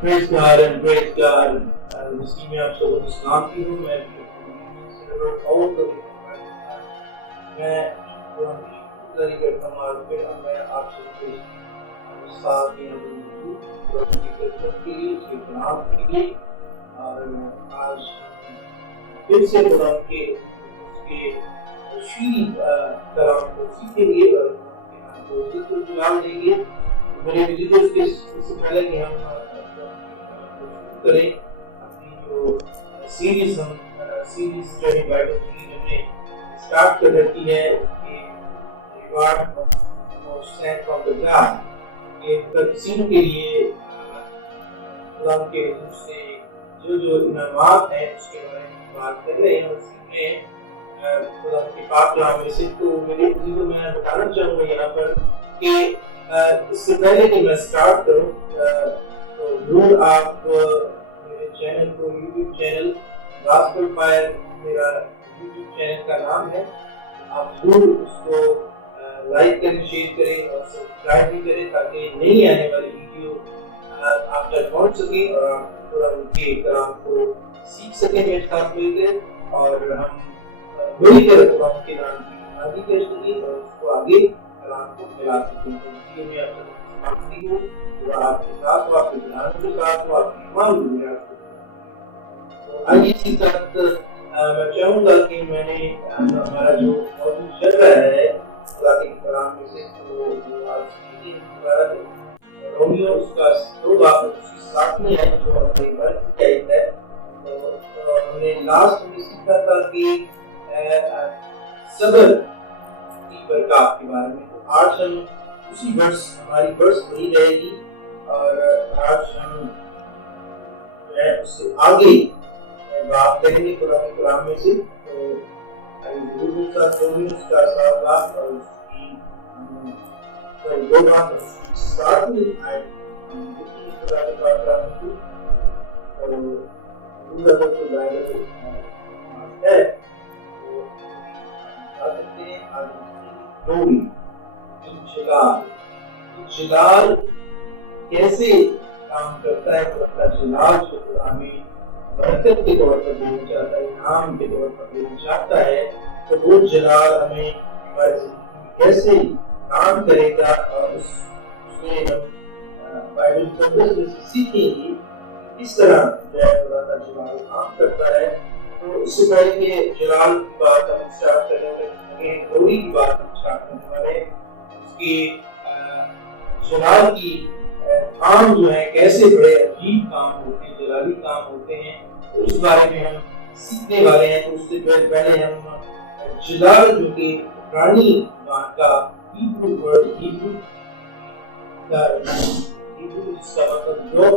Praise God and praise God. مسیح میں آپ سب کو سلامتی ہوں. میں گزاری کرتا ہوں آج پھر میں آپ سب کے ساتھ یہاں پر کی خدمت کے لیے, اس کے کلام کے لیے. اور آج پھر سے خدا کے اس کے شیریں کلام کو سیکھیں گے اور عزت کو جلال دیں گے. میرے وزٹرز کے سے پہلے کہ ہم کریں اپنی جو سیریز اسٹڈی بائبل سیریز ہم نے اسٹارٹ کر رکھی ہے کہ reward of sent from the God, کہ تقسیم کے لیے خدا کے حضور سے جو انعامات ہیں اس کے بارے میں بات کر رہے ہیں اور سیکھ رہے ہیں خدا کے پاک کلام میں سے. تو میرے عزیزوں میں بتانا چاہوں گا یہاں پر کہ اس سے پہلے کہ میں اسٹارٹ کروں تو ضرور آپ میرے چینل کو, یوٹیوب چینل گاسپل فائر میرا یوٹیوب چینل کا نام ہے, آپ ضرور اس کو لائک کریں, شیئر کریں اور سبسکرائب بھی کریں تاکہ نئی آنے والی ویڈیو آپ تک پہنچ سکیں اور آپ تھوڑا ان کے کلام کو سیکھ سکیں میرے ساتھ مل کر, اور ہم مل کر قرآن کے نام کی آگے کر سکیں اور اس کو آگے کلام کو پھیلا سکیں. تو میں آپ سے مانگتی ہوں خدا آپ کے ساتھ ہو, آپ کے دھیان کے ساتھ ہو, آپ کی ایمان میں آپ کو. تو آئیے اسی ساتھ میں چاہوں گا کہ میں نے ہمارا جو موضوع چل رہا ہے خدا کے کلام میں سے, تو آج دوبارہ رومیو اس کا 2 باب اس کی 7ویں آیت جو ہماری مرض کی آیت ہے. تو ہم نے لاسٹ میں سیکھا تھا کہ صبر کی برکات کے بارے میں. تو آج ہم اسی برس, ہماری برس وہی رہے گی اور آج ہم جو ہے اس سے آگے بات کریں گے خدا کے کلام میں سے. تو ضرور ساتھ رومیو اس کا 7 باب اور اس کی 2 باب 7ویں آیت خدا کے پاک کلام میں اور دوسرا تو بائبل ہے تو بتا سکتے ہیں. آج رومی جلال کیسے کام کرتا ہے. خدا کا جلال جو ہمیں برکت کے طور پر دینا چاہتا ہے, انعام کے طور پر دینا چاہتا ہے, تو وہ جلال ہمیں ہماری زندگی میں کیسے کام کرے گا اور اس میں ہم بائبل مقدس میں سے سیکھیں گے کس طرح جو ہے خدا کا جلال کام کرتا ہے. تو اس سے پہلے کہ جلال کی بات ہم اسٹارٹ کرنے والے, گلوری کی بات ہم اسٹارٹ کرنے والے, اس کی جلال کی کام جو ہے کیسے بڑے عجیب کام ہوتے ہیں, جلالی کام ہوتے ہیں, تو اس بارے میں ہم سیکھنے والے ہیں. تو اس سے پہلے ہم جلال جو کہ پرانی بات کا ہیبرو ورڈ, ہیبرو جس کا مطلب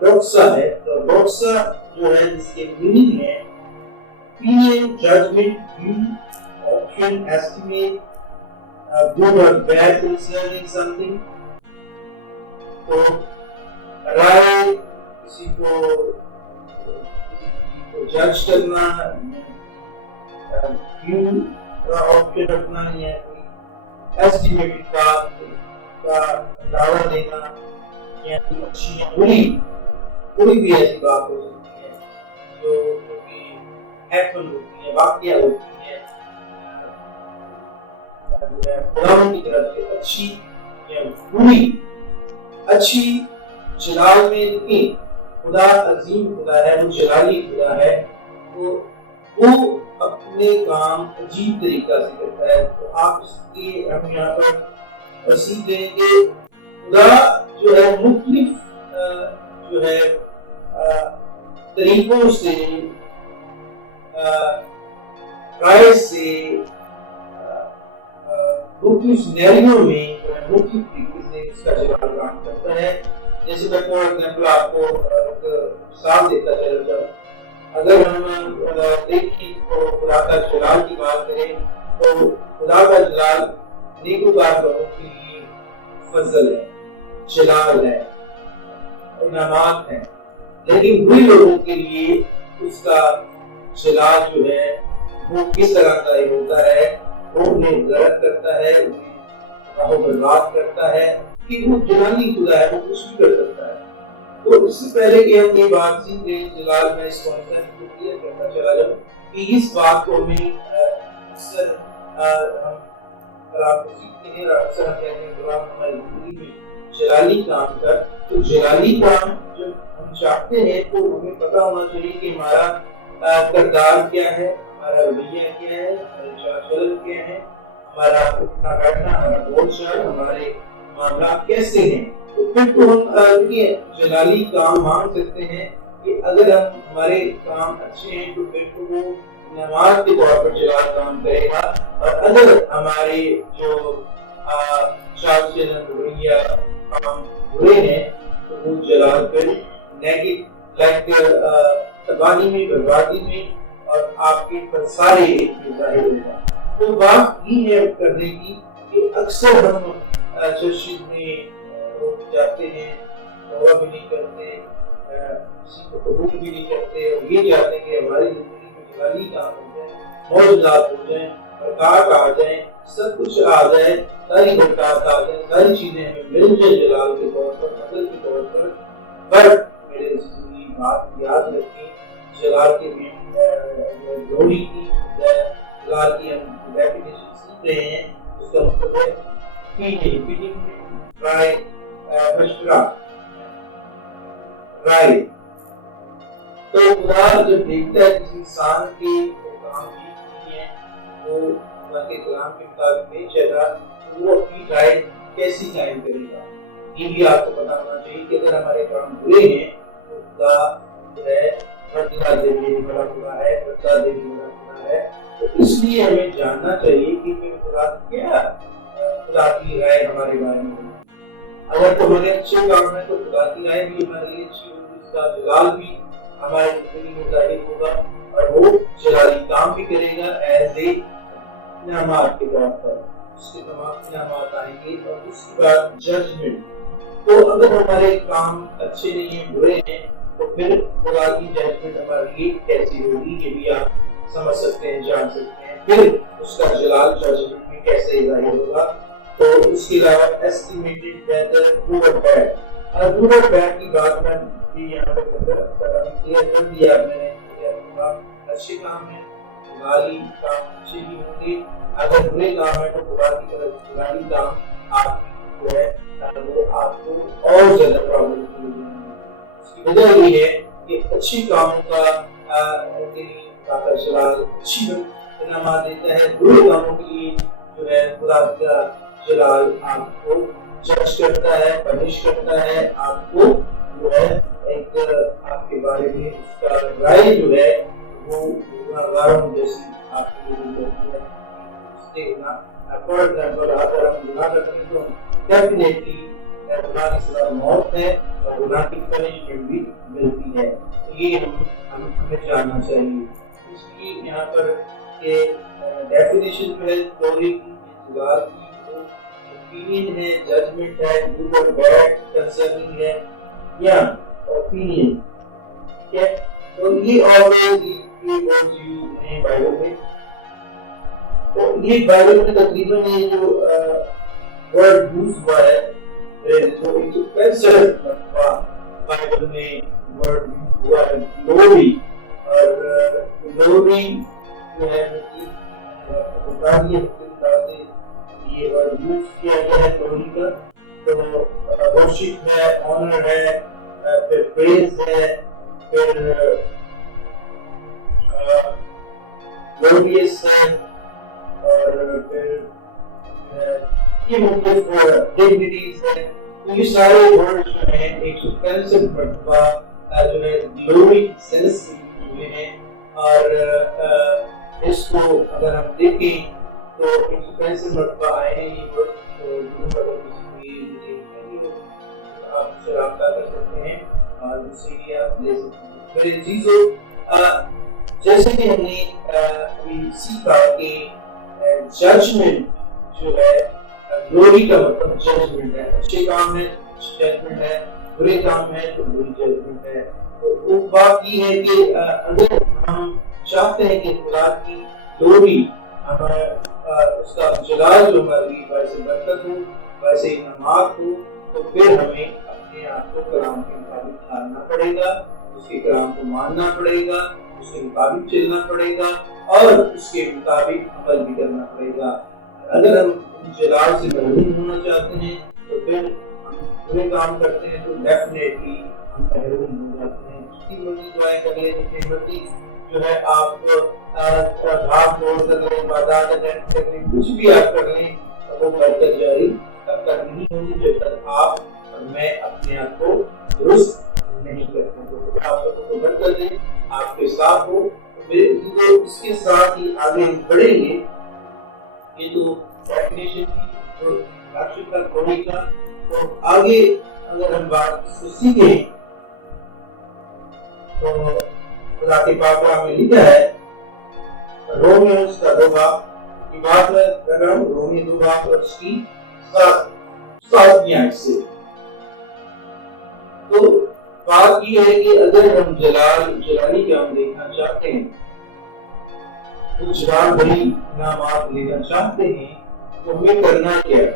ڈوکسا ہے. تو ڈوکسا جو ہے جس کے میننگ ہے opinion, judgment, view, option, estimate, good or bad concerning something. تو رائے, کسی کو جج کرنا, ویو کا آپشن رکھنا, یا کوئی ایسٹیمیٹڈ بات کا دعویٰ دینا, یا کوئی اچھی یا بری کوئی بھی ایسی بات ہو سکتی ہے جو کہ ہیپن ہوتی ہے, واقعہ ہوتی ہے خدا کی طرف سے, اچھی یا بری. اچھی جلال میں دیکھیں خدا عظیم خدا ہے, وہ جلالی خدا ہے, وہ اپنے کام عجیب طریقہ سے کرتا ہے. تو آپ اس کے ہم یہاں پر سیکھ لیں کہ خدا جو ہے مختلف جو ہے طریقوں سے, رائے سے, مختلف سینیریو میں مختلف طریقے سے اس کا جلال کام کرتا ہے. جیسے میں فور ایگزامپل آپ کو ایک مثال دیتا چلا جاؤں. اگر ہم دیکھیں تو خدا کا جلال کی بات کریں تو خدا کا جلال نیکوکار لوگوں کے لیے فضل ہے, جلال ہے, انعامات ہیں. لیکن بری لوگوں کے لیے اس کا جلال جو ہے وہ کس طرح کا ہوتا ہے, وہ انہیں غلط کرتا ہے, انہیں برباد کرتا ہے, کہ وہ جلالی خدا ہے, وہ کچھ بھی کر سکتا ہے. تو اس سے پہلے کہ ہم یہ بات سیکھ لیں جلال، میں اس کانسیپٹ کو کلیئر کرتا چلا جاؤں کہ اس بات کو ہمیں اکثر ہم کلام کو سیکھتے ہیں اور اکثر ہم کہتے ہیں کلام ہماری زندگی میں جلالی کام کر. تو جلالی کام جب ہم چاہتے ہیں تو ہمیں پتا ہونا چاہیے کہ ہمارا کردار کیا ہے، ہمارا رویہ کیا ہے، ہمارے چال چلن کیا ہے، ہمارا اٹھنا بیٹھنا، ہمارا بول چال، ہمارے معاملات کیسے ہیں. تو پھر تو ہم جلالی کام مانگ سکتے ہیں کہ اگر ہمارے کام اچھے ہیں تو پھر تو وہ نماز کے طور پر جلال کام کرے گا. اور اگر ہمارے جو چال چلن رویہ کام برے ہیں تو وہ جلال پھر تباہی میں، بربادی میں اور آپ کے سارے ظاہر ہوگا. تو بات یہ ہے کرنے کی کہ اکثر ہم چرچ میں لوگ جاتے ہیں، توبہ بھی نہیں کرتے، کسی کو قبول بھی نہیں کرتے اور یہ چاہتے ہیں کہ ہماری زندگی میں جلالی کام ہو جائے، معجزات ہو جائیں، برکات آ جائیں، سب کچھ آ جائے، ساری برکات آ جائیں، ساری چیزیں ہمیں مل جائیں جلال کے طور پر، فضل کے طور پر. پر میرے اس بات یاد رکھیں، جلال کے گلوری کی جلال کی ہم ڈیفینیشن سیکھ رہے ہیں. اس کا مطلب ہے فیلنگ رائے، مشورہ رائے. تو خدا جب دیکھتا ہے کسی انسان کے کام ٹھیک نہیں ہے، وہ خدا کے کلام کے مطابق نہیں چل رہا، تو وہ اپنی رائے کیسی قائم کرے گا. یہ بھی آپ کو پتا ہونا چاہیے کہ اگر ہمارے کام برے ہیں تو خدا جو ہے بدلہ دینے والا خدا ہے، بدلہ دینے والا خدا ہے. تو اس لیے ہمیں جاننا چاہیے کہ خدا کی رائے ہمارے بارے میں ہوگی. اگر تو ہمارے اچھے کام ہے تو خدا کی رائے بھی ہمارے لیے اچھی ہوگی، اس کا جلال بھی ہمارے زندگی میں ظاہر ہوگا اور وہ جلالی کام بھی کرے گا ایز اے انعامات کے طور پر. اس کے تمام انعامات آئیں گے. اور اس کے بعد ججمنٹ. تو اگر ہمارے کام اچھے نہیں ہیں، برے ہیں، تو پھر خدا کی ججمنٹ ہمارے لیے کیسی ہوگی یہ بھی آپ سمجھ سکتے ہیں، جان سکتے ہیں. پھر اس کا جلال ججمنٹ میں کیسے ظاہر ہوگا. تو اس کے علاوہ ایسٹیمیٹڈ ویدر گڈ اور بیڈ. گڈ اور بیڈ کی بات میں بھی یہاں پہ کلیئر کر دیا میں نے. اچھے کام ہیں، جلالی کام اچھے بھی ہوں گے. اگر برے کام ہے تو خدا کی طرف جلالی کام آپ جو ہے وہ آپ کو اور زیادہ پرابلم ہو جائیں گے. اس کی وجہ یہ ہے کہ اچھی کاموں کا جلال اچھی انعامات دیتا ہے. برے کاموں کے لیے جو ہے خدا کا جلال آپ کو جج کرتا ہے، پنش کرتا ہے. آپ کو جو ہے ایک آپ کے بارے میں اس کا رائے جو ہے وہ گناہگاروں جیسی آپ کے لیے ہوتی ہے. اس کے فار ایگزامپل اگر ہم گناہ کرتے ہیں تو ڈیفینیٹلی گناہ کی سزا موت ہے اور گناہ کی پنشمنٹ بھی ملتی ہے. یہ ہمیں جاننا چاہیے. اس کی یہاں پر ڈیفینیشن جو ہے گلوری کی، جلال کی، اوپینین ہے، ججمنٹ ہے، گڈ اور بیڈ کنسرننگ ہے یا اوپینین. ٹھیک ہے. تو یہ آلویز یہ ورڈز یوز ہیں بائبل میں. تو یہ بائبل میں تقریباً یہ جو ورڈ یوز ہوا ہے وہ 165 مرتبہ بائبل میں ورڈ یوز ہوا ہے. گلوری اور گلوری جو ہے یہ ورڈ یوز کیا گیا ہے گلوری کا. تو ورشپ ہے، آنر ہے، پھر پریز ہے، پھر گلوریس ہے، اور پھر یہ مختلف ڈگنیٹیز ہیں. یہ سارے ورڈ جو ہیں 165 مرتبہ جو ہے گلوری سینس میں ہوئے ہیں. اور اس کو اگر ہم دیکھیں تو 165 مرتبہ آئے ہیں یہ ورڈ. آپ سے رابطہ کر سکتے ہیں اور اسے بھی آپ لے سکتے ہیں. میرے عزیزو، جیسے کہ ہم نے ابھی سیکھا کہ ججمنٹ جو ہے گلوری کا مطلب ججمنٹ ہے. اچھے کام ہے ججمنٹ ہے، برے کام ہے تو بری ججمنٹ ہے. تو بات یہ ہے کہ اگر ہم چاہتے ہیں کہ خدا کی گلوری اس کا جلال جو ہمارے لیے باعث برکت ہو، باعث انعامات ہو، تو پھر ہمیں اپنے آپ کو کلام کے مطابق ڈھالنا پڑے گا، اس کے کلام کو ماننا پڑے گا، اس کے مطابق چلنا پڑے گا اور اس کے مطابق عمل بھی کرنا پڑے گا۔ اگر ہم جلال سے محروم ہونا چاہتے ہیں تو پھر ہم برے کام کرتے ہیں تو ڈیفینیٹلی ہم محروم ہو جاتے ہیں۔ جتنی مرضی دعائیں کر لیں، جتنی مرضی جو ہے آپ بھاگ دوڑ کر لیں، عبادات اٹینڈ کر لیں، کچھ بھی آپ کر لیں، وہ برکت جاری تب تک نہیں ہوگی جب تک آپ اور میں اپنے آپ کو درست نہیں کرتے۔ تو آپ کو برکت دے، آپ کے ساتھ ہو۔ اس کے ساتھ ہی آگے ہم بڑھیں گے۔ یہ تو ڈیفینیشن کی جو راشد کا گھوڑے کا، تو آگے اگر ہم بات اس کو سیکھیں تو خدا کے پاک میں لکھا ہے رومیوز کا 2 باب کی بات میں کر رہا ہوں، رومی 2 باب اور اس کی 7 آیت سے۔ تو بات یہ ہے کہ اگر ہم جلالی کام دیکھنا چاہتے ہیں، تو جلال بڑی انعامات لینا چاہتے ہیں، تو ہمیں کرنا کیا ہے؟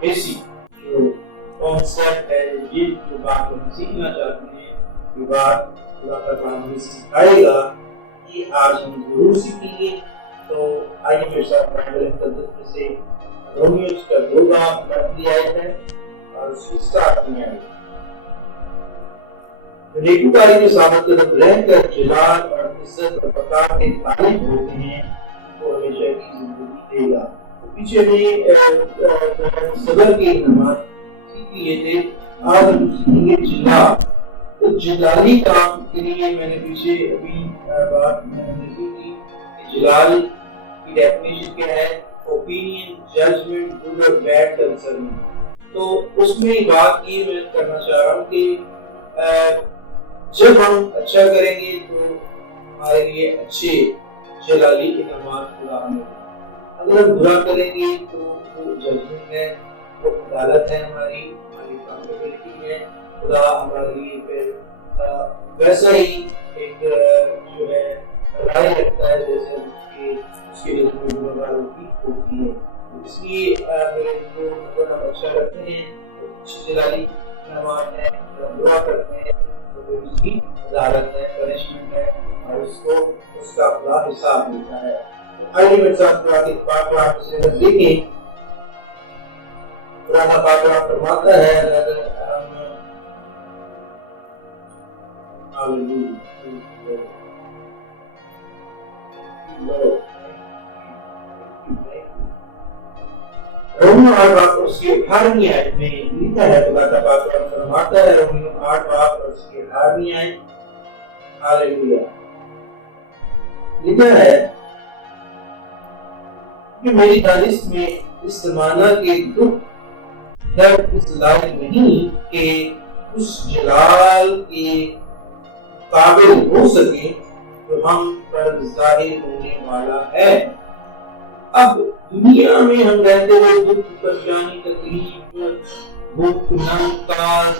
بیسک جو کانسیپٹ ہے، یہ جو بات ہم سیکھنا چاہتے ہیں، یہ بات خدا کا کلام ہمیں سکھائے گا، یہ آج ہم ضرور سیکھیں گے۔ تو آئیے میرے ساتھ بائبل مقدس میں سے رومیوز کا 2 باب پڑھتی آیت ہے اور اس کی 7 آیت۔ جو نیکوکاری میں ثابت قدم رہ کر جلال اور عزت اور وقار کے طالب ہوتے ہیں، ان کو ہمیشہ کی زندگی دے گا۔ پیچھے میں صبر کے انعامات سیکھ لیے تھے، آج ہم سیکھیں گے جلال۔ تو جلالی کام کے لیے میں نے پیچھے ابھی بات میں نے سیکھی کہ جلال کی ڈیفینیشن کیا ہے، اوپینین، ججمنٹ، گڈ اور بیڈ کنسرن۔ تو اس میں بات یہ میں کرنا چاہ رہا ہوں کہ جب ہم اچھا کریں گے تو ہمارے لیے اچھے جلالی انعامات خدا ہمیں دے۔ اگر ہم برا کریں گے تو وہ ججمنٹ ہے، وہ عدالت ہے، ہماری اکاؤنٹیبلٹی ہے، خدا ہمارے لیے پھر ویسا ہی ایک جو ہے رائے رکھتا ہے جیسے اس کے ذمہ کی ہوتی ہے۔ اس لیے میرے جو اگر ہم اچھا کرتے ہیں تو اچھی جلالی انعامات ہیں، اگر ہم برا کرتے ہیں تو پھر اس کی عدالت ہے، پنشمنٹ ہے، اور اس کو اس کا خدا حساب ملتا ہے۔ آئیے میرے ساتھ قرآن پاک کلام سے دیکھیں، قرآن پاک کلام فرماتا ہے اگر رومیو 8 باب اور اس کی 18ویں آیت میں لکھا ہے، خدا کا پاک کلام فرماتا ہے رومیو 8 باب اور اس کی 18ویں آیت، ہاللویا، لکھا ہے کہ میری دانش میں اس زمانہ کے دکھ درد اس لائق نہیں کہ اس جلال کے قابل ہو سکے جو ہم پر ظاہر ہونے والا ہے۔ اب دنیا میں ہم رہتے ہوئے دکھ، پریشانی، تکلیف، بھوک، ننگ، کار،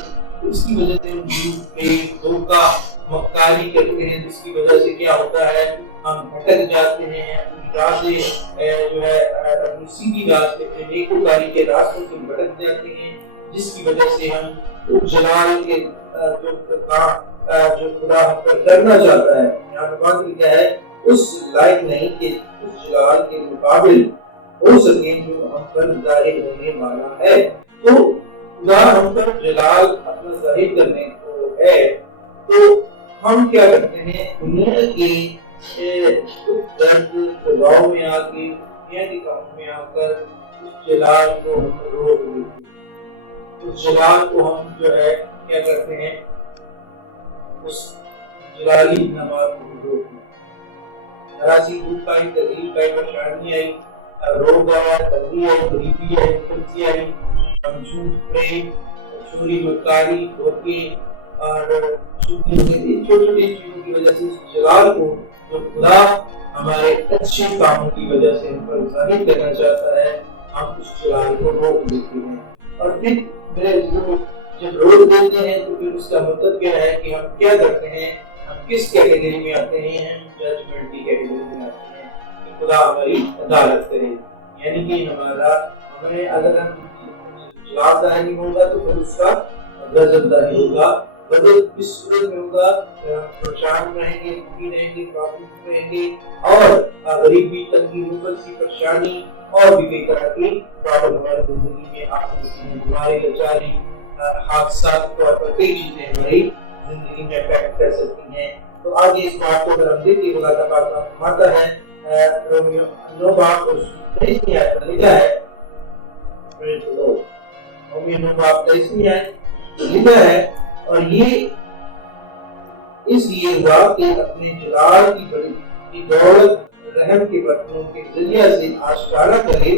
اس کی وجہ سے ہم جھوٹ پہ دھوکہ مکاری کرتے ہیں، جس کی وجہ سے کیا ہوتا ہے ہم بھٹک جاتے ہیں، اپنی راہ سے جو ہے اپنی سیدھی راستے پہ نیکوکاری کے راستوں سے بھٹک جاتے ہیں، جس کی وجہ سے ہم اس جلال کے جو خدا ہم پر کرنا چاہتا ہے، یہاں پر بات لکھا ہے اس لائق نہیں کہ اس جلال کے مقابل ہو سکے جو ہم پر ظاہر ہونے والا ہے۔ تو خدا ہم پر جلال اپنا ظاہر کرنے کو ہے، تو ہم کیا کرتے ہیں دنیا کے درد دباؤ میں آ کے، دنیا کے کام میں آ کر اس جلال کو ہم روک دیتے ہیں، اس جلال کو ہم جو ہے کیا کرتے ہیں اس جلالی نماز کو روک دیتے ہیں۔ ذرا سی دکھ آئی، تکلیف آئی، پریشانی آئی، روگ آیا، تنگی آئی، غریبی آئی، مفلسی آئی، ہم جھوٹ پہ چوری مکاری دھوکے اور چھوٹی چھوٹی چیزوں کی وجہ سے اس جلال کو جو خدا ہمارے اچھے کاموں کی وجہ سے ہم پر ظاہر کرنا چاہتا ہے، ہم اس جلال کو روک دیتے ہیں۔ اور پھر میرے جب روک دیتے ہیں تو پھر اس کا مطلب کیا ہے کہ ہم کیا کرتے ہیں، ہم کس کیٹیگری میں آتے ہیں، ہم ججمنٹ کی کیٹیگری میں آتے ہیں کہ خدا ہماری عدالت کرے، یعنی کہ ہمیں اگر ہم جلال ظاہر نہیں ہوگا تو پھر اس کا غضب ظاہر ہوگا. غضب اس صورت میں ہوگا پریشان رہیں گے, دکھی رہیں گے, پرابلم رہیں گے, اور غریبی, تنگی, مفلسی, پریشانی اور بھی کئی طرح کی پرابلم ہماری زندگی میں آ سکتی ہیں. بیماری, لاچاری, حادثات کے طور پر کئی چیزیں ہماری زندگی میں افیکٹ کر سکتی ہیں. تو آگے اس بات کو اگر ہم دیکھیں خدا کا بات فرماتا ہے 9 باب اور 23 آیت میں لکھا ہے, رومیو 9 باب 23 آیت لکھا ہے, اور یہ اس لیے ہوا کہ اپنے جلال کی بڑی دولت رحم کے برتنوں کے ذریعے سے آشکارا کرے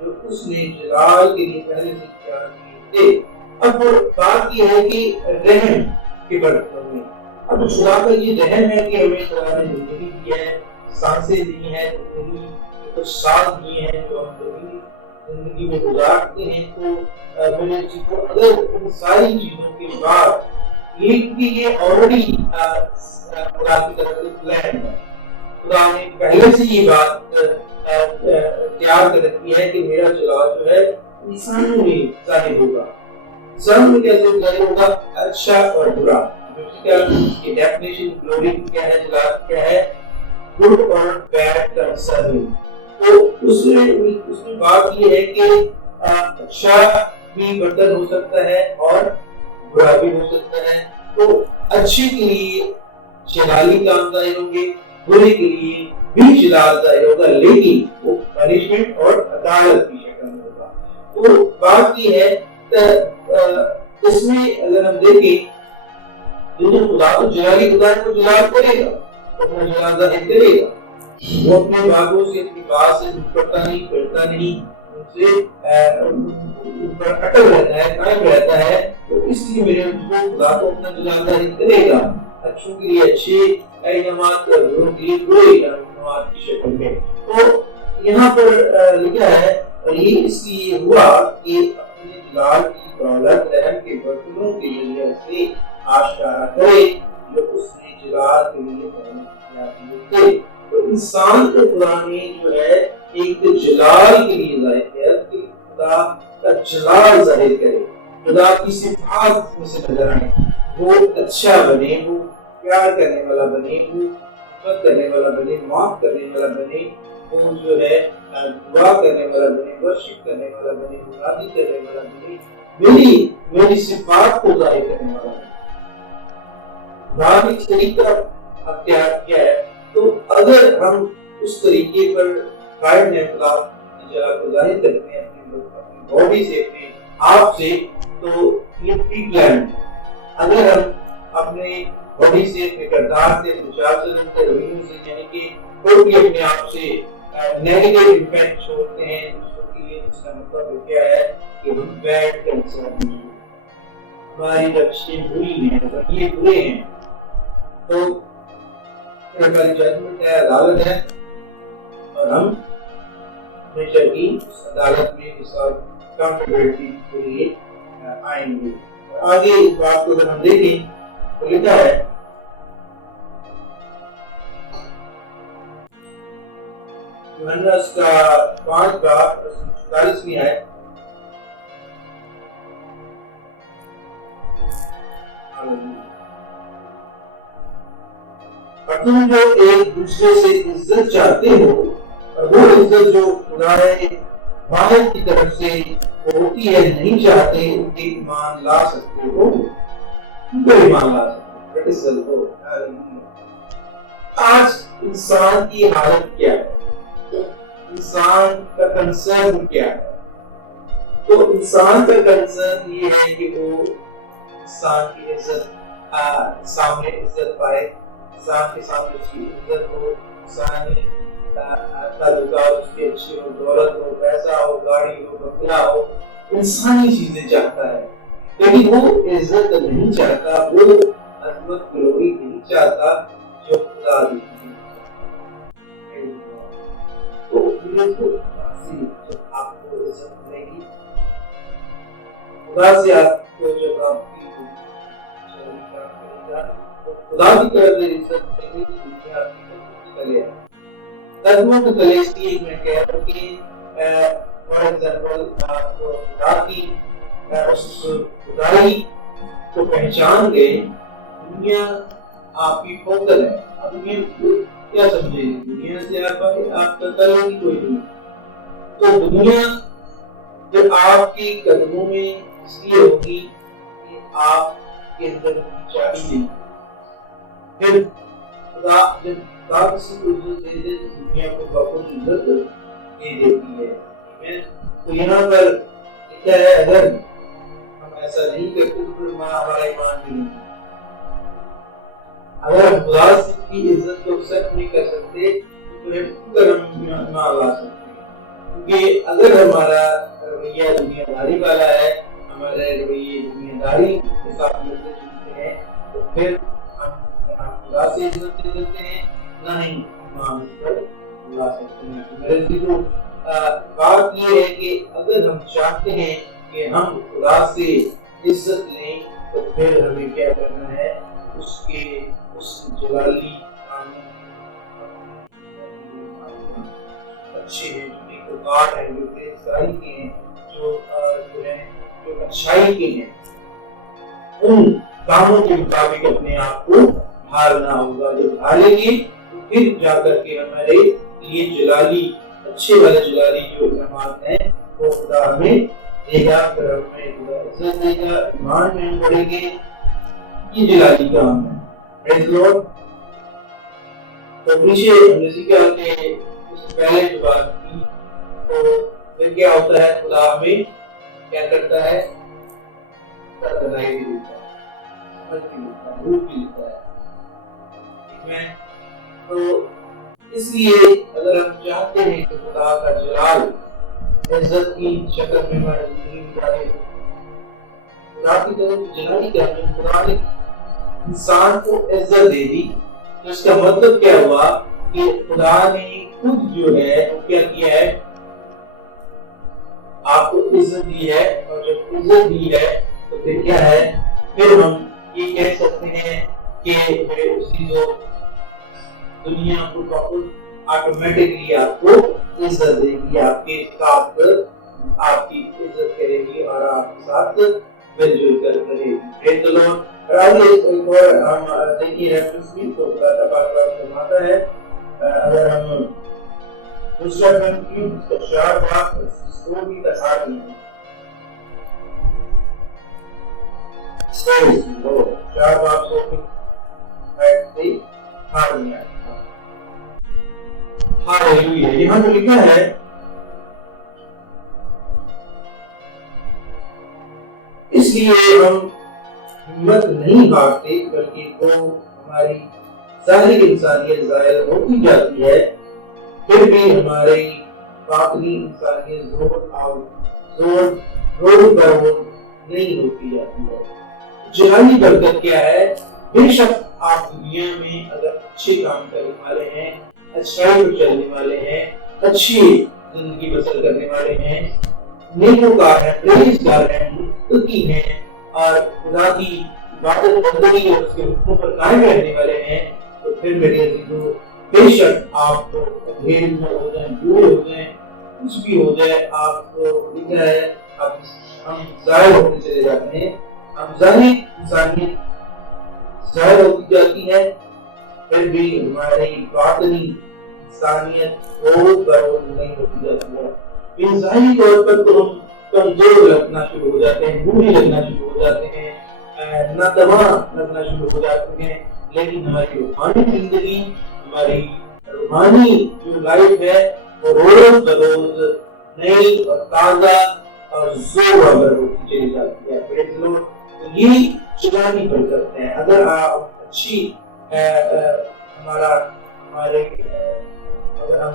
جو اس نے جلال کے لیے پہلے سے تیار کیے تھے. اب بات یہ ہے کہ رحم کے برتنوں میں, اب خدا کا یہ رحم ہے کہ ہمیں خدا نے زندگی دی ہے, سانسیں دی ہیں, زندگی کے کچھ سال دیے ہیں جو ہم زندگی میں گزارتے ہیں. تو میرے جی کو اگر ان ساری چیزوں کے بعد یہ آلریڈی خدا کی طرف سے پلان ہے, خدا نے پہلے سے یہ بات تیار کر رکھی ہے کہ میرا جلال جو ہے انسانوں میں ظاہر ہوگا. انسانوں میں کیسے ظاہر ہوگا؟ اچھا اور برا. کی ڈیفینیشن گلوری کیا ہے, جلال کیا ہے, گڈ اور بیڈ کا حصہ ہے. تو اس میں بات یہ ہے کہ اچھا بھی برتن ہو سکتا ہے اور برا بھی ہو سکتا ہے. تو اچھے کے لیے جلالی کام ظاہر ہوں گے, برے کے لیے بھی جلال ظاہر ہوگا, لیکن وہ پنشمنٹ اور عدالت کی شکل میں ہوگا. تو بات یہ ہے اس میں اگر ہم دیکھیں جو خدا کو جلالی خدا کو جلال کرے گا, اپنا جلال ظاہر کرے گا, وہ اپنے باتوں سے, اپنی بات سے مکرتا نہیں, کرتا نہیں, ان سے ان پر اٹل رہتا ہے, قائم رہتا ہے. تو اس لیے میرے خدا کو اپنا جلال ظاہر کرے گا, اچھوں کے لیے اچھے انعامات, بروں کے لیے برے انعامات کی شکل میں. تو یہاں پر لکھا ہے, اور یہ اس لیے ہوا کہ اپنے جلال کی دولت رحم کے برتنوں کے ذریعے سے آشکارا کرے جو اس نے جلال کے لیے تیار کیے تھے. تو انسان کو خدا نے جو ہے ایک جلال کے لیے ظاہر کیا کہ خدا کا جلال ظاہر کرے, خدا کی صفات میں سے نظر آئے, وہ اچھا بنے, وہ پیار کرنے والا بنے, وہ محبت کرنے والا بنے, معاف کرنے والا بنے, وہ جو ہے دعا کرنے والا بنے, ورشپ کرنے والا بنے, مرادی کرنے والا بنے, میری صفات کو ظاہر کرنے والا بنے. خدا نے ایک طریقہ اختیار کیا ہے. تو اگر ہم اس طریقے پر قائم ہیں, خدا کی جلال کو ظاہر کرتے ہیں اپنی باڈی سے, اپنے آپ سے, تو یہ پری پلان ہے. اگر ہم اپنے باڈی سے, اپنے کردار سے, اپنے سے, رویوں سے, یعنی کہ کوئی بھی اپنے آپ سے نیگیٹو امپیکٹ چھوڑتے ہیں دوسروں کے لیے, اس کا مطلب کیا ہے کہ ہم بیڈ کا انسان ہیں, ہماری رکشیں بری ہیں, یہ برے ہیں. تو ہماری ججمنٹ ہے, عدالت ہے, اور ہم ہمیشہ کی اس عدالت میں اس اکاؤنٹیبلٹی کے لیے آئیں گے. آگے اس بات کو اگر ہم دیکھیں تو لکھا ہے یوحنا کا 5 کا 44 ہے, اور تم جو ایک دوسرے سے عزت چاہتے ہو, اور وہ عزت جو خدا واحد کی طرف سے ہوتی ہے نہیں چاہتے, ان کے ایمان لا سکتے ہو, ان کو ایمان لا سکتے ہو. آج انسان کی حالت کیا ہے, انسان کا کنسرن کیا ہے؟ تو انسان کا کنسرن یہ ہے کہ وہ انسان کی عزت سامنے عزت پائے, انسان کے سامنے اس کی عزت ہو, انسانی تعلقات اس کے اچھے ہو, دولت ہو, پیسہ ہو, گاڑی ہو, بنگلہ ہو, انسانی چیزیں چاہتا ہے, لیکن وہ عزت نہیں چاہتا, وہ عظمت گلوری نہیں چاہتا جو خدا دیتی ہے. تو آپ کو عزت ملے گی خدا سے, آپ کو جب آپ کی خدا کی طرف سے عزت ملے گی, دنیا آپ کی طرف سے قدموں کے تلے. اس لیے میں کہہ رہا ہوں کہ فار ایگزامپل آپ کو خدا کی اس خدائی کو پہچان گئے دنیا آپ کی فوکل ہے. اب دنیا کیا سمجھے گی؟ دنیا سے آپ کا تعلق ہی کوئی نہیں. تو دنیا جب آپ کے قدموں میں اس لیے ہوگی کہ آپ کے اندر چاہیے نہیں. پھر خدا جب خدا کسی کو عزت دے دے تو دنیا کو بہت عزت دے دیتی ہے. تو یہاں پر لکھا ہے اگر ہم ایسا نہیں کرتے تو پھر ہمارا ایمان بھی نہیں. اگر ہم خدا کی عزت کو سچ نہیں کر سکتے تو پھر ہم نہ لا سکتے. کیونکہ اگر ہمارا رویہ دنیا داری والا ہے، ہمارے رویے دنیا داری کے ساتھ ملتے جلتے ہیں، تو پھر ہم خدا سے عزت دے دیتے ہیں، نہ ہی ایمان پر لا سکتے ہیں. میرے عزیزو، بات یہ ہے کہ اگر ہم چاہتے ہیں کہ ہم خدا سے عزت لیں تو پھر ہمیں کیا کرنا ہے؟ اس جلالی اچھے ہیں، جو نیکوکار ہیں، جو بےزاری کے ہیں، جو اچھائی کے ہیں، ان کاموں کے مطابق اپنے آپ کو ڈھالنا ہوگا. جب ڈھالیں گے تو پھر جا کر کے ہمارے لیے جلالی اچھے والے جلالی جو انعامات ہیں وہ خدا ہمیں دے گا. پھر ہمیں خدا عزت دے گا، ایمان میں ہم بڑھیں گے. یہ جلالی کام ہے. پریز لارڈ. تو پیچھے ہم نے سیکھا کہ اس سے پہلے جو بات کی تو پھر کیا ہوتا ہے؟ خدا ہمیں کیا کرتا ہے؟ ترغیب دیتا ہے، سمجھ بھی دیتا ہے، روح بھی دیتا ہے. ٹھیک ہے؟ تو اس لیے اگر ہم چاہتے ہیں کہ خدا کا جلال عزت کی شکل میں ہماری زندگی میں ظاہر ہو، خدا کی طرف جلالی کیا ہے؟ خدا نے انسان کو عزت دے دی. تو اس کا مطلب کیا ہوا کہ خدا نے خود جو ہے وہ کیا کیا ہے؟ آپ کو عزت دی ہے. اور جب عزت دی ہے تو پھر کیا ہے؟ پھر ہم یہ کہہ سکتے ہیں کہ میرے عزیزو دنیا کو بہت آٹومیٹکلی آپ کو عزت دے گی، آپ کے ساتھ آپ کی عزت کرے گی اور آپ کے ساتھ مل جل کر کرے گی. پھر تو ایک اور ہم دیکھیے ریفرنس بھی تو بات فرماتا ہے. اگر ہم دوسرا کنفیوز کا 4 بات اسٹوری کا ساتھ نہیں ہے، 4 بات سوچیں ایسے ہار نہیں آئے. ہاللویا. یہاں تو لکھا ہے اس لیے ہم ہمت نہیں ہارتے بلکہ وہ ہماری ظاہری انسانیت ظاہر ہوتی جاتی ہے پھر بھی ہماری باطنی انسانیت زور نہیں ہوتی جاتی ہے. جہانی برکت کیا ہے؟ بے شک آپ دنیا میں اگر اچھے کام کرنے والے ہیں، اچھائی پر چلنے والے ہیں، اچھی زندگی بسر کرنے والے ہیں، نیکوکار ہیں، پرہیزگار ہیں، متقی ہیں اور خدا کی عبادت بندگی اور اس کے حکموں پر قائم رہنے والے ہیں، تو پھر میرے عزیزو بے شک آپ کو اندھیرے میں ہو جائیں، بوڑھے ہو جائیں، کچھ بھی ہو جائے، آپ کو لکھا ہے ہم ظاہر ہوتے چلے جاتے ہیں، ہم ظاہری انسانیت ظاہر ہوتی جاتی ہے پھر بھی ہماری باطنی انسانیت روز بروز نہیں ہوتی جاتی ہے. ظاہری طور پر تو ہم کمزور لگنا شروع ہو جاتے ہیں، بوڑھے لگنا شروع ہو جاتے ہیں، ناتواں لگنا شروع ہو جاتے ہیں، لیکن ہماری روحانی زندگی، ہماری روحانی جو لائف ہے وہ روز بروز نئی اور تازہ اور زور آور ہوتی چلی جاتی ہے. پریز لارڈ. تو یہ جلانی برکت ہے. اگر آپ اچھی اگر ہم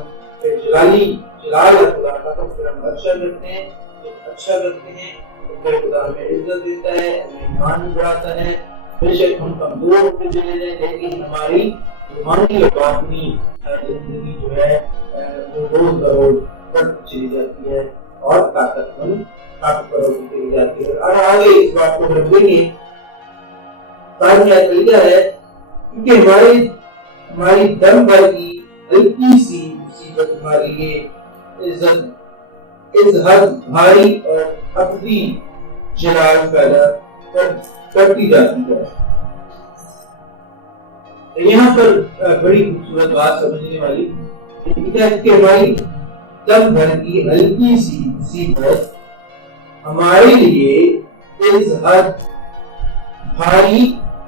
جلال خدا کا تو پھر ہم اچھا کرتے ہیں، جب اچھا کرتے ہیں تو پھر خدا ہمیں عزت دیتا ہے، ہمیں ایمان بڑھاتا ہے. بے شک ہم کمزور ہوتے چلے جائیں لیکن ہماری روحانی اور باطنی زندگی جو ہے وہ روز بروز بڑھتی چلی جاتی ہے اور طاقتور ہوتی چلی جاتی ہے. اور آگے اس بات کو ہم دیکھیں تاریخ طریقہ ہے کیونکہ ہماری دم بھر کی ہلکی سی مصیبت ہمارے لیے عزت بھاری اور ابدی جلال پیدا کرتی جاتی ہے. یہاں پر بڑی خوبصورت بات سمجھنے والی کہ ہماری دم بھر کی ہلکی سی مصیبت ہمارے لیے اس حد بھاری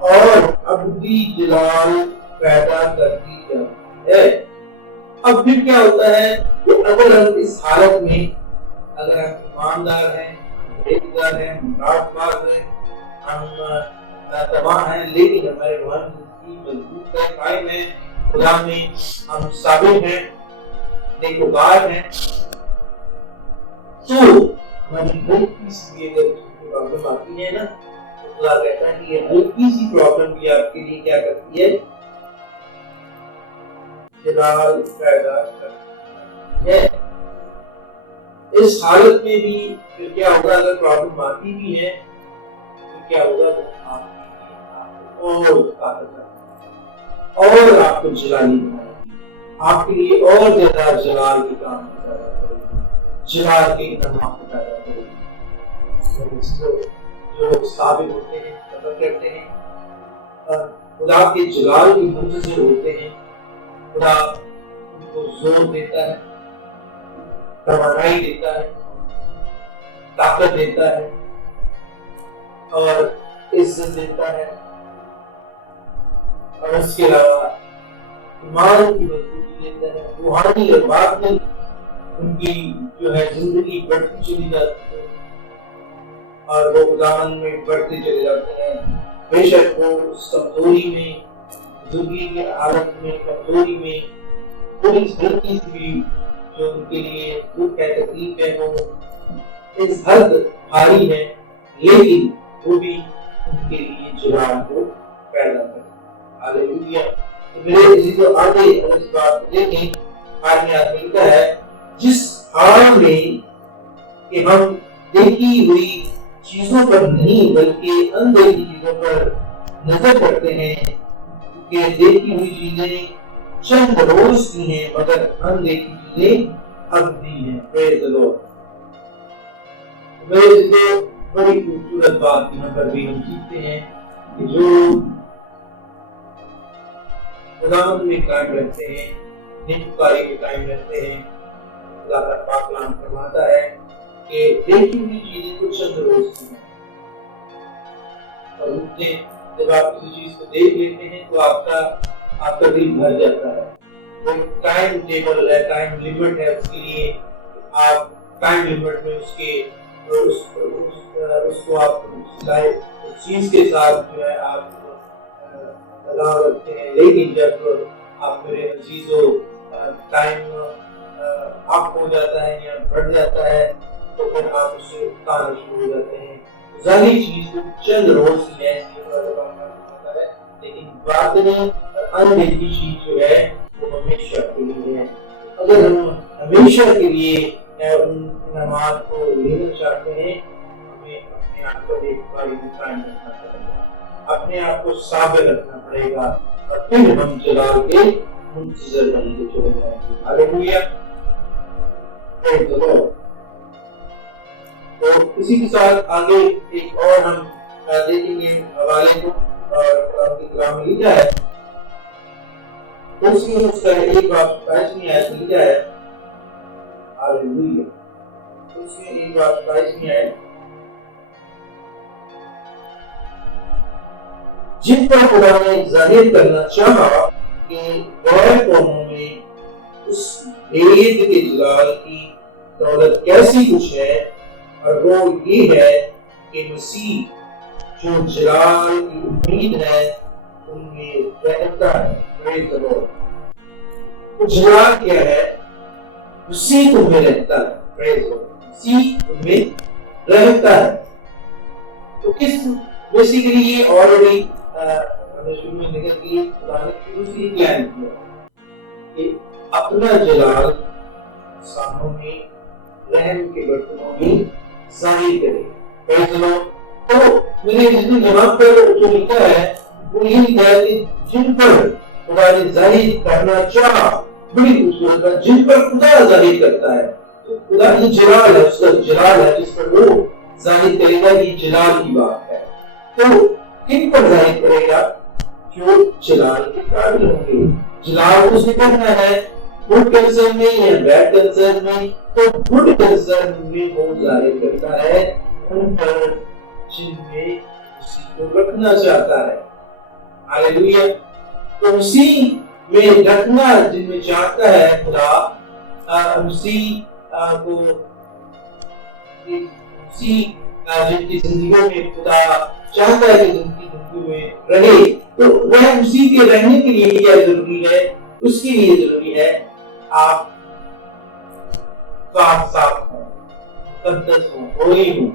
اور ابدی جلال پیدا کرتی جاتی ہے. اب پھر کیا ہوتا ہے کہ اگر ہم اس حالت میں اگر ہم ایماندار ہیں, پرہیزگار ہیں, راست باز ہیں, ہم تباہ ہیں, لیکن ہمارے من کی مضبوط ہے, قائم ہے, خدا میں ہم ثابت ہیں, نیکوکار ہیں, تو ہماری ہلکی سی اگر پرابلم آتی ہے نا, تو خدا کہتا ہے کہ یہ ہلکی سی پرابلم بھی آپ کے لیے کیا کرتی ہے, جلال پیدا کرتی ہے. اس حالت میں بھی پھر کیا ہوگا, اگر پرابلم آتی بھی ہے تو کیا ہوگا, تو آپ اور طاقت اور آپ کو جلالی بنائے گی, آپ کے لیے اور زیادہ جلال کے کام پیدا کرے گی, جلال کے انعامات پیدا کرے گی. جو ثابت ہوتے ہیں, قدر کرتے ہیں, خدا کے جلال کے منتظر ہوتے ہیں, خدا ان کو زور دیتا ہے, توانائی دیتا ہے, طاقت دیتا ہے اور عزت دیتا ہے, اور اس کے علاوہ ایمان کی مضبوطی دیتا ہے. روحانی اور باطنی ان کی جو ہے زندگی بڑھتی چلی جاتی ہے اور وہ خداوند میں بڑھتے چلے جاتے ہیں. بے شک وہ اس کمزوری میں, بزرگی کی حالت میں, کمزوری میں تھوڑی ہلکی سی جو ان کے لیے دکھ ہے, تکلیف ہے, وہ اس حد بھاری ہے, لیکن وہ بھی ان کے لیے جلال کو پیدا کرے. ہاللیلویا. تو میرے عزیزو, آگے اس بات کو دیکھیں. آج میں آپ ملتا ہے جس حال میں کہ ہم دیکھی ہوئی چیزوں پر نہیں بلکہ اندیکھی چیزوں پر نظر کرتے ہیں, کہ دیکھی ہوئی چیزیں چند روز کی ہیں مگر اندیکھی چیزیں ابدی ہیں. پریز دی لارڈ. میرے عزیزو, بڑی خوبصورت بات یہاں پر بھی ہم سیکھتے ہیں کہ جو خداوند میں قائم رہتے ہیں, نیکوکاری میں قائم رہتے ہیں, خدا کا پاک کلام فرماتا ہے کہ دیکھی ہوئی چیزیں تو چند روز کی ہیں, اور جب آپ کسی چیز کو دیکھ لیتے ہیں تو آپ کا دل بھر جاتا ہے. وہ ٹائم ٹیبل ہے, ٹائم لمٹ ہے اس کے لیے. آپ ٹائم لمٹ میں اس کو آپ اس چیز کے ساتھ جو ہے آپ لگاؤ رکھتے ہیں. لیکن جب آپ میرے عزیزو ٹائم آپ ہو جاتا ہے یا بڑھ جاتا ہے تو پھر آپ اسے اتارنا شروع ہو جاتے ہیں. ظاہری چیز کو چند روز کی ہے, لیکن باطنی اندیکھی چیز جو ہے وہ ہمیشہ کے لیے ہے. اگر ہم ہمیشہ کے لیے ان انعامات کو لینا چاہتے ہیں, ہمیں اپنے آپ کو ایک باری قائم رکھنا پڑے گا, اپنے آپ کو ثابت رکھنا پڑے گا, اور پھر ہم جلال کے منتظر بن کے چلے جائیں گے. ہاللیلویا. پریز دی لارڈ. تو اسی کے ساتھ آگے ایک اور ہم دیکھیں گے حوالے کو, اور قرآن کی کلام میں لکھا ہے, اس میں اس کا 1:22 آیت لکھا ہے. ہاللیلویا. اس میں 1:22 آیت, جن پر خدا نے ظاہر کرنا چاہا کہ غیر قوموں میں اس بھید کے جلال کی دولت کیسی کچھ ہے, اور وہ یہ ہے کہ مسیح جو جلال کی امید ہے ان میں رہتا ہے. پریز دی لارڈ. جلال کیا ہے؟ مسیح تمہیں رہتا ہے. پریز دی لارڈ. مسیح تمہیں رہتا ہے. تو کس بیسیکلی یہ آلریڈی ہمیں شروع میں ذکر کی, خدا نے شروع سے ہی پلان کیا کہ اپنا جلال انسانوں میں, رحم کے برتنوں میں ظاہر کرے. پریز دی لارڈ. تو میرے یہاں پر جو لکھا ہے وہ یہ لکھا ہے کہ جن پر خدا نے ظاہر کرنا چاہا, بڑی خوبصورت ہے, جن پر خدا ظاہر کرتا ہے. تو خدا کی جلال ہے, اس کا جلال ہے جس پر وہ ظاہر کرے گا, یہ جلال کی بات ہے. تو کن پر ظاہر کرے گا؟ جو جلال کے قابل ہوں گے. جلال کو اسے کرنا ہے گڈ کنسرن میں یا بیڈ کنسرن میں، تو گڈ کنسرن میں وہ ظاہر کرتا ہے ان پر جن میں اسی کو رکھنا چاہتا ہے. ہاللیلویا. تو اسی میں رکھنا جن میں چاہتا ہے خدا، اسی کو اسی جن کی زندگیوں میں خدا چاہتا ہے کہ جن کی زندگی میں رہے، تو وہ اسی کے رہنے کے لیے کیا ضروری ہے؟ اس کے لیے ضروری ہے آپ پاک صاف ہوں، مقدس ہوں، ہولی ہوں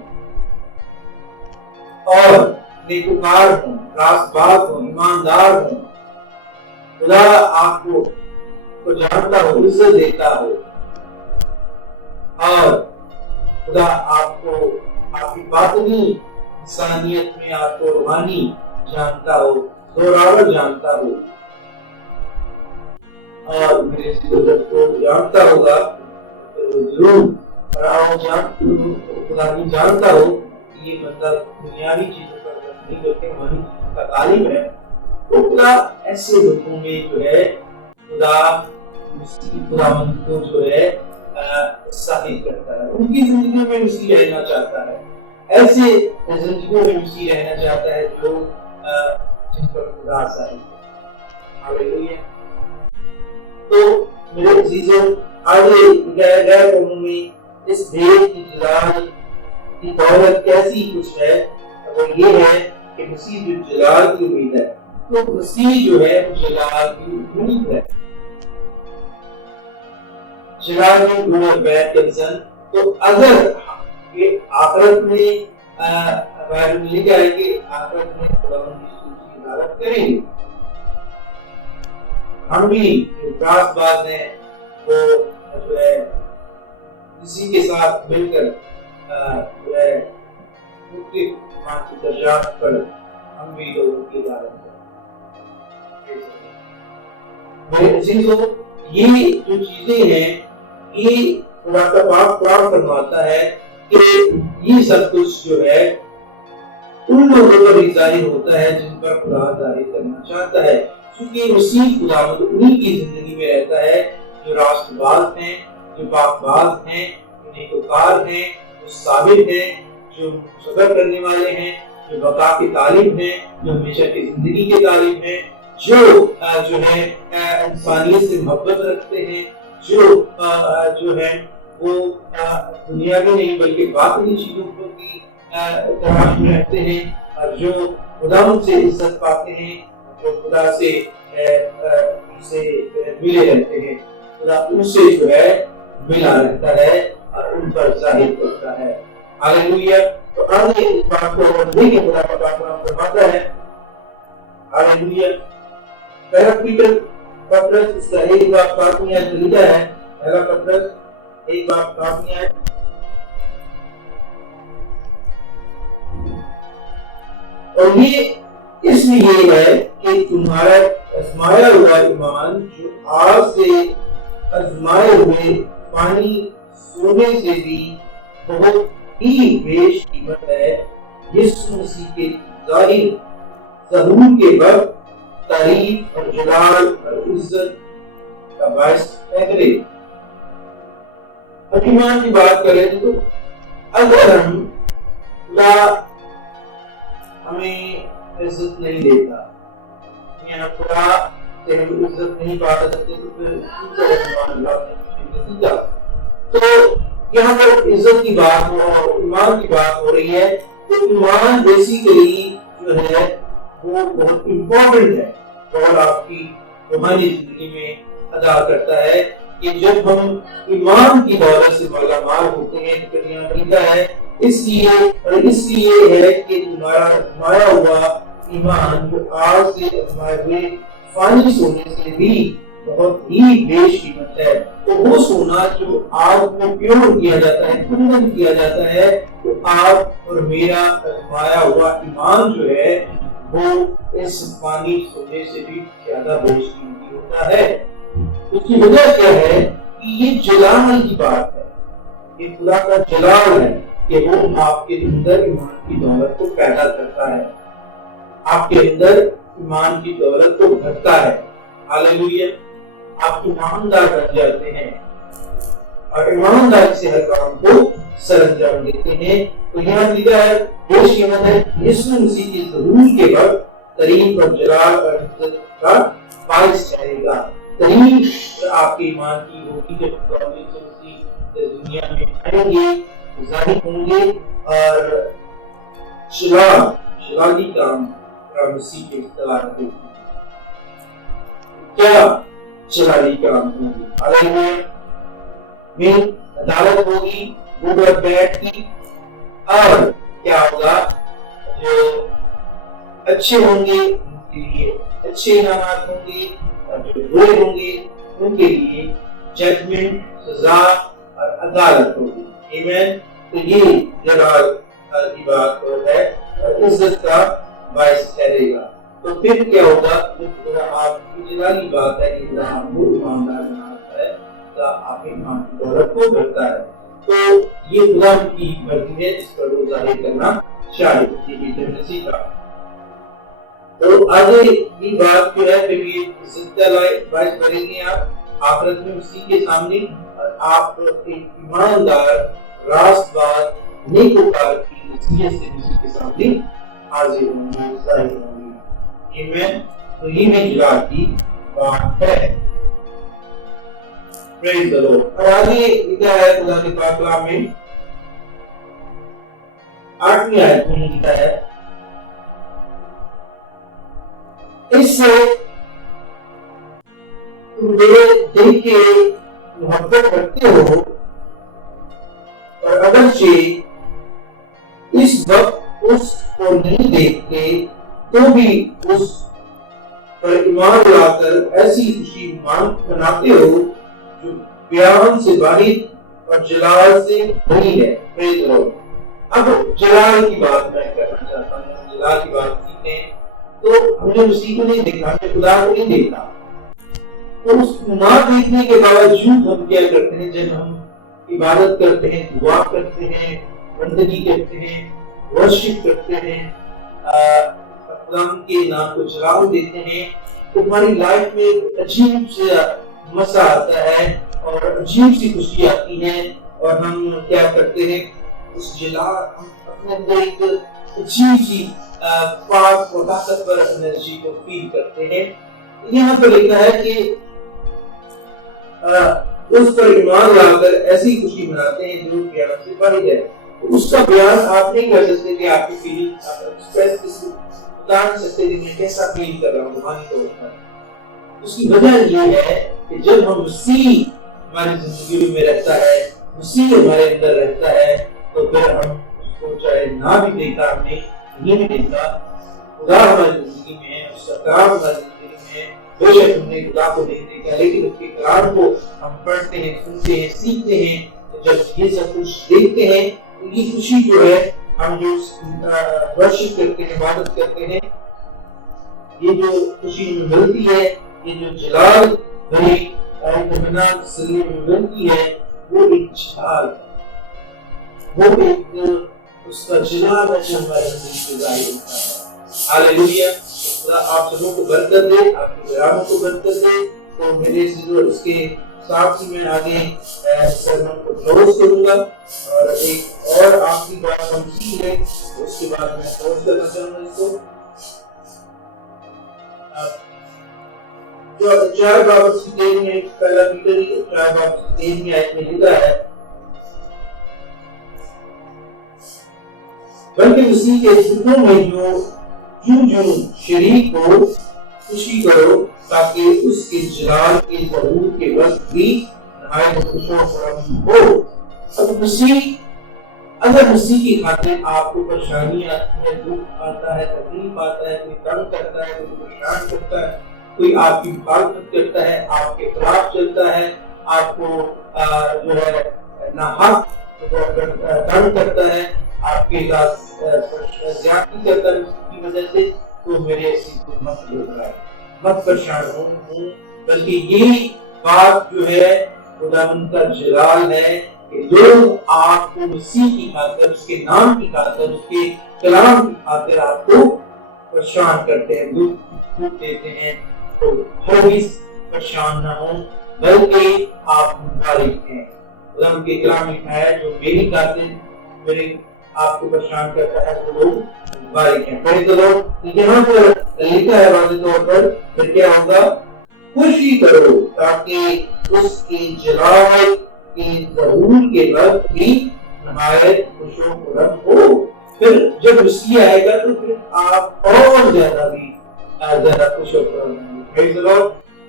اور نیکوکار ہوں، راست باز ہوں، ایماندار ہوں. خدا آپ کو جانتا ہو، عزت دیتا ہو، اور خدا آپ کو آپ کی باطنی انسانیت میں آپ کو روحانی جانتا ہو، زوراور جانتا ہو، اور میرے جب کو جانتا ہوگا ضرور خدا بھی جانتا ہو کہ یہ بندہ دنیاوی چیزوں پر نہیں کرتے روحانی چیزوں کا تعلیم ہے، تو خدا ایسے لوگوں میں جو ہے خداوند کو جو ہے ثابت کرتا ہے، ان کی زندگیوں میں مسیح رہنا چاہتا ہے، ایسے زندگیوں میں مسیح رہنا چاہتا ہے جو جن پر خدا ظاہر ہے. ہاللیلویا. تو میرے عزیزوں، آگے غیر قوموں میں اس بھیڑ کی جلال کی دولت کیسی کچھ ہے، اور یہ ہے کہ مسیح جو جلال کی امید ہے، تو مسیح جو ہے جلال کی امید ہے. جلال میں گڈ اور بیڈ کنسرن. تو اگر یہ آخرت میں بائبل میں لکھا ہے کہ آخرت میں خداوند یسوع کی عدالت کریں گے، ہم بھی جو راست باز ہیں وہ جو ہے اسی کے ساتھ مل کر جو ہے مختلف درجات پر ہم بھی لوگوں کی عدالت کریں. میرے عزیزوں، یہ جو چیزیں ہیں یہ خدا کا پاک قرآن فرماتا ہے کہ یہ سب کچھ جو ہے ان لوگوں پر ظاہر ہوتا ہے جن پر خدا ظاہر کرنا چاہتا ہے، کیونکہ مسیح خداوند انہی کی زندگی میں رہتا ہے جو راست باز ہیں، جو پاک باز ہیں، جو نیکوکار ہیں، جو صابر ہیں، جو صبر کرنے والے ہیں، جو بقا کی طالب ہیں، جو ہمیشہ کی زندگی کے طالب ہیں، جو ہے انسانیت سے محبت رکھتے ہیں، جو ہے وہ دنیا میں نہیں بلکہ باطنی چیزوں کی تلاش میں رہتے ہیں، اور جو خدا سے عزت پاتے ہیں، جو خدا سے ملے رہتے ہیں، خدا ان سے جو ہے ملا رہتا ہے اور ان پر ظاہر کرتا ہے. ہاللیلویا. تو آگے اس بات کو دیکھیں خدا کا پاک کلام فرماتا ہے. ہاللیلویا. پہلا پیٹر پترس اس کا 1:7 لکھا ہے. پہلا پترس 1:7. اور یہ اس لیے ہے کہ تمہارا آزمایا ہوا ایمان جو آگ سے آزمائے ہوئے پانی سونے سے بھی بہت ہی بیش قیمت ہے، یسوع مسیح کے ظہور کے وقت تعریف اور جلال اور عزت کا باعث ہے. اب ایمان کی بات کریں تو اگر خدا ہمیں عزت نہیں دیتا یا خدا سے ہم عزت نہیں پا سکتے تو پھر ایمان. تو یہاں پر عزت کی بات ہو اور ایمان کی بات ہو رہی ہے، تو ایمان بیسیکلی جو ہے وہ بہت امپورٹنٹ ہے اور آپ کی روحانی زندگی میں ادا کرتا ہے کہ جب ہم ایمان کی دولت سے مالا مال ہوتے ہیں تو پھر یہاں لکھا ہے اس لیے ہے کہ تمہارا آزمایا ہوا ایمان جو آگ سے آزمائے ہوئے فانی سونے سے بھی بہت ہی بیش قیمت ہے. تو وہ سونا جو آگ میں پیور کیا جاتا ہے، کندن کیا جاتا ہے، تو آگ اور میرا آزمایا ہوا ایمان جو ہے وہ اس فانی سونے سے بھی زیادہ بیش قیمتی ہوتا ہے. اس کی وجہ کیا ہے کہ یہ جلال کی بات ہے، یہ خدا کا جلال ہے کہ وہ آپ کے اندر ایمان کی دولت کو پیدا کرتا ہے. آپ کے اندر ایمان کی دولت کو بھرتا ہے. ہاللیلویا. آپ ایماندار بن جاتے ہیں اور ایمانداری سے ہر کام کو سر انجام دیتے ہیں. تو یہاں لکھا ہے ہوش قیمت ہے یسوع مسیح کی ظہور کے وقت ترین اور جلال اور عزت کا باعث ٹھہرے گا. ترین آپ کے ایمان کی ہوگی جب یسوع مسیح دنیا میں آئیں گے, ظاہر ہوں گے اور شلالی کام مسیح کے اختیار میں کیا شلالی کام ہوگی. ہاللیلویا. میں عدالت ہوگی, گڈ اور بیڈ کی, اور کیا ہوگا جو اچھے ہوں گے ان کے لیے اچھے انعامات ہوں گے اور جو برے ہوں گے ان کے لیے ججمنٹ, سزا اور عدالت ہوگی. آمین. تو یہ جلال کی بات ہے اور عزت کا باعث ٹھہرے گا. تو پھر کیا ہوگا جب آپ کی جلالی بات ہے کہ ہم وہ ایماندار بناتا ہے تو آپ ایمان کی دولت کو بڑھتا ہے. تو یہ خدا کی مرضی ہے جس پر وہ ظاہر کرنا چاہے. یہ مسیح کا تو آگے یہ بات جو ہے پھر یہ عزت کا باعث بنیں گے آپ آخرت میں مسیح کے سامنے, اور آپ ایک ایماندار راست باز نیکوکار کی حیثیت سے مسیح کے سامنے حاضر ہوں گے, ظاہر ہوں گے. آمین. تو یہ میں جلال کی بات ہے. پریز دی لارڈ. اور آگے لکھا ہے خدا کے پاک کلام میں 8ویں آیت میں لکھا ہے اس سے تم میرے دل کے محبت رکھتے ہو اور اگرچہ اس وقت اس کو نہیں دیکھتے تو بھی اس پر ایمان لا کر ایسی خوشی مناتے ہو جو بیان سے باہر اور جلال سے بھری ہے. پریز دی لارڈ. اب جلال کی بات میں کرنا چاہتا ہوں. جلال کی بات سیکھیں تو ہم نے مسیح کو نہیں دیکھا, ہم نے خدا کو نہیں دیکھا. تو اس نہ دیکھنے کے باوجود ہم کیا کرتے ہیں جب ہم عبادت کرتے ہیں, دعا کرتے ہیں, بندگی کرتے ہیں, ورشپ کرتے ہیں, خدا کے نام کو جلال دیتے ہیں, تو ہماری لائف میں عجیب سے مزہ آتا ہے اور عجیب سی خوشی آتی ہے, اور ہم کیا کرتے ہیں اس جلال ہم اپنے اندر ایک عجیب سی پاک اور طاقتور انرجی کو فیل کرتے ہیں. یہاں پر لکھا ہے کہ اس پر ایمان لا کر ایسی خوشی مناتے ہیں جو بیان سے باہر ہے. اس کا بیان آپ نہیں کر سکتے کہ آپ کی فیلنگ بتا سکتے کہ میں کیسا فیل کر رہا ہوں روحانی طور پر. اس کی وجہ یہ ہے کہ جب ہم مسیح ہماری زندگی میں رہتا ہے, مسیح ہمارے اندر رہتا ہے, تو پھر ہم اس کو چاہے نہ بھی دیکھا ہم نے نہیں بھی دیکھا, خدا ہماری زندگی میں ہے, اس کا کلام ہماری زندگی میں ہے. بے شک ہم نے خدا کو نہیں دیکھا لیکن اس کے کلام کو ہم پڑھتے ہیں, سنتے ہیں, سیکھتے ہیں. جب یہ سب کچھ دیکھتے ہیں تو یہ خوشی جو ہے ہم جو ورشپ کرتے ہیں, عبادت کرتے ہیں, یہ جو خوشی ہمیں ملتی ہے, یہ جو جلال بھری اطمینان سلیے میں ملتی ہے, وہ ایک جلال ہے, وہ ایک اس کا جلال ہے جو ہمارے زندگی سے ظاہر ہوتا ہے. ہاللیلویا. خدا آپ سبوں کو برکت دے, آپ کے گراموں کو برکت دے. تو میرے اس کے ساتھ ہی میں آگے سرمن کو کلوز کروں گا, اور ایک اور آخری بات ہم سیکھ لیں, اس کے بعد میں کلوز کرنا چاہوں گا اس کو. جو 4 باب کی 3 میں پہلا پیٹر 4 باب کی 3 میں آیت میں لکھا ہے, بلکہ مسیح کے دکھوں میں جو شریک ہو خوشی کرو تاکہ اس کے جلال کے ظہور کے وقت بھی نہایت خوش و خرم ہو. اب اگر مسیح کی خاطر آپ کو پریشانی آتی ہے, دکھ آتا ہے, تکلیف آتا ہے, کوئی تنگ کرتا ہے, کوئی پریشان کرتا ہے, کوئی آپ کی مخالفت کرتا ہے, آپ کے خلاف چلتا ہے, آپ کو جو ہے ناحق تنگ کرتا ہے, آپ کے ساتھ زیادتی کرتا ہے, اس کی وجہ سے, تو میرے اسی کو مت گھبرائے, مت پریشان ہوں, بلکہ یہی بات جو ہے خداوند کا جلال ہے کہ لوگ آپ کو مسیح کی خاطر, اس کے نام کی خاطر, اس کے کلام کی خاطر آپ کو پریشان کرتے ہیں، دکھ دیتے ہیں، تو ہرگز پریشان نہ ہوں بلکہ آپ مبارک ہیں۔ خدا کے کلام لکھا ہے جو میری خاطر میرے آپ کو پریشان کرتا ہے وہ لوگ مبارک ہیں۔ پڑھیں تو لوگ یہاں پر لکھا ہے واضح طور پر پھر کیا ہوگا، خوشی کرو تاکہ اس کی جلال کے ظہور کے وقت بھی نہایت خوش و خرم ہو۔ پھر جب مسیح آئے گا تو پھر آپ اور زیادہ بھی زیادہ خوش و خرم ہوں گے۔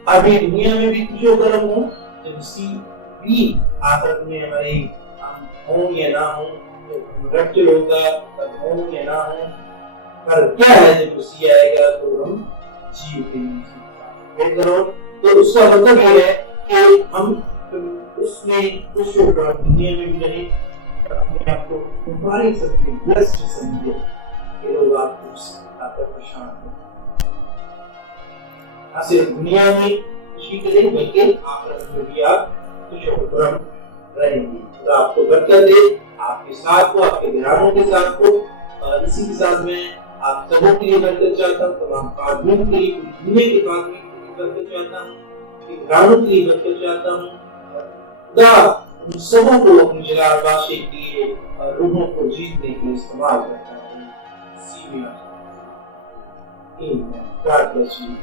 ابھی دنیا میں بھی خوش و خرم ہوں، جب مسیح بھی آخرت میں ہمارے ہم ہوں یا نہ ہوں، رپچر ہوگا تب ہوں یا نہ ہوں، پر کیا ہے جب مسیح آئے گا تو ہم جی اٹھیں گے۔ تو اس کا مطلب یہ ہے کہ ہم اس میں خوش ہو کر دنیا میں بھی رہیں، اپنے آپ کو مبارک سمجھے، بلیسڈ سمجھے کہ لوگ آپ کو آ کر پریشان ہوں۔ نہ صرف دنیا میں خوشی کریں بلکہ آخرت میں بھی آپ خوش و خرم رہیں گے۔ خدا آپ کو برکت دے، آپ کے ساتھ ہو، آپ کے گھرانوں کے ساتھ ہو۔ اور اسی کے ساتھ میں آپ سبوں کے لیے برکت چاہتا ہوں، تمام خادموں کے لیے، دنیا کے خادموں کے لیے برکت چاہتا ہوں، گھرانوں کے لیے برکت چاہتا ہوں۔ خدا ان سبوں کو اپنی جلال بخشی کے لیے اور روحوں کو جیتنے کے لیے استعمال کرتا ہے۔ God bless you.